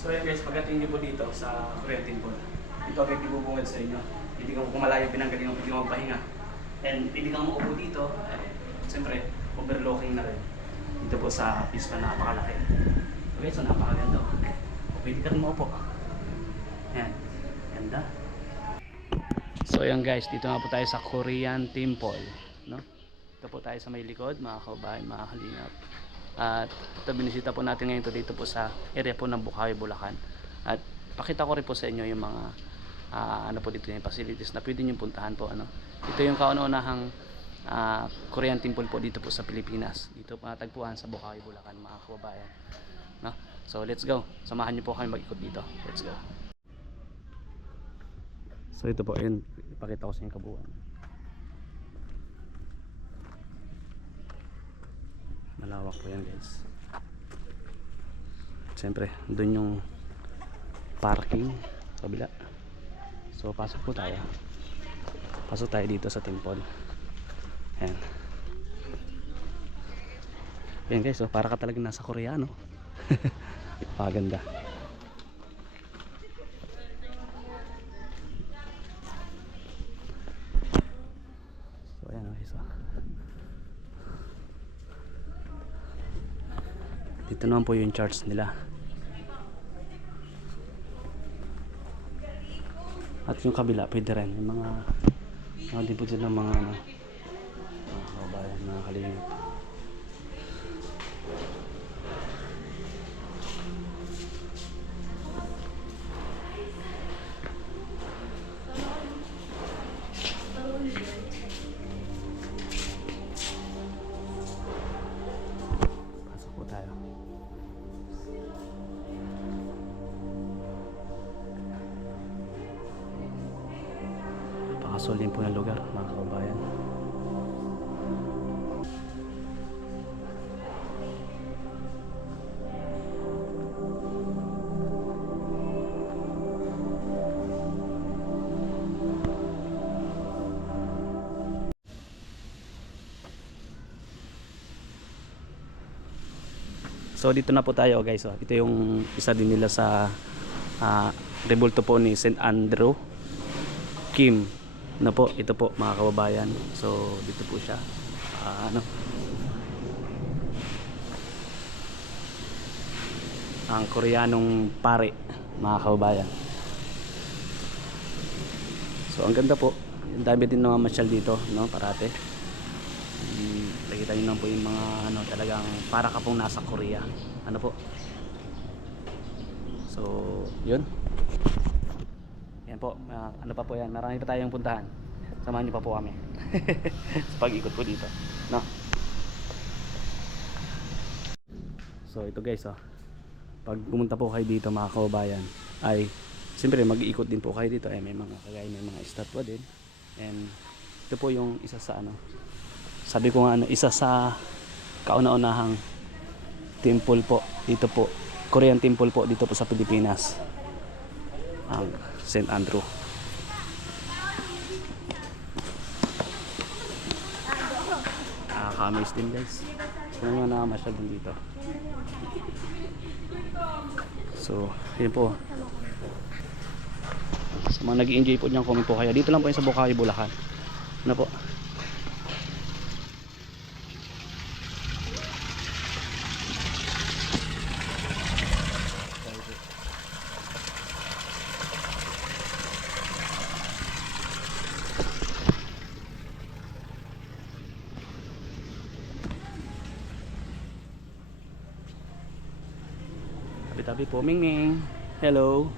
So ayan guys, pagdating niyo po dito sa Korean Temple, ito agad ibubungad sa inyo. Hindi ka kung malayo pinanggalingan, hindi ka magpahinga. And hindi ka maupo dito, siyempre, overlooking na rin. Dito po sa pista napakalaki. Okay, so napakaganda. Pwede ka rin maupo. Ayan, ganda. So ayan guys, dito nga po tayo sa Korean Temple, no? Dito po tayo sa may likod, mga kaubahay, mga kalingap. At ito, binisita po natin ngayon dito po sa area po ng Bukawi, Bulacan. At pakita ko rin po sa inyo yung mga ano po dito yung facilities na pwede nyo puntahan po, ano. Ito yung kauna-unahang Korean Temple po dito po sa Pilipinas. Dito po natagpuan sa Bukawi, Bulacan, mga kababayan, no? So let's go, samahan nyo po kami mag-ikot dito. Let's go. So ito po, yun, ipakita ko sa inyo kabuuan. Malawak po yan guys. Siyempre doon yung parking kabila. So pasok po tayo. Pasok tayo dito sa temple. Ayan. Ayan guys, so para ka talagang nasa Korea, no? Paganda. So ayan guys, so dito naman po yung church nila. At yung kabila pwede rin yung mga din po dyan ng mga kababayan, mga kalingap. Pasok po tayo. Napakasolin po ng lugar, mga kababayan. So dito na po tayo guys, oh. Ito yung isa din nila sa rebulto po ni St. Andrew Kim na po, ito po mga kababayan. So dito po siya ang Koreanong pare, mga kababayan. So ang ganda po, ang dami din mga masyal dito, no, parate. Nakita nyo naman po yung mga talagang para ka pong nasa Korea, ano po. So yun, yan po, ano pa po yan, marami pa tayong puntahan. Samahan nyo pa po kami sa pag-ikot po dito, no? So ito guys, oh, pag pumunta po kayo dito mga kababayan, ay siyempre mag-iikot din po kayo dito. May mga kagaya, may mga estatwa din. And ito po yung isa sa sabi ko nga, isa sa kauna-unahang temple po dito po, Korean Temple po dito po sa Pilipinas, ang St. Andrew. Nakaka-amaze din guys kung ano na masyal din dito. So yun po, sa mga nag-i-enjoy po dyan, comment po kayo. Dito lang po yung sa Bukawi, Bulacan, ano po. Tabi-tabi po, Ming Ming. Hello.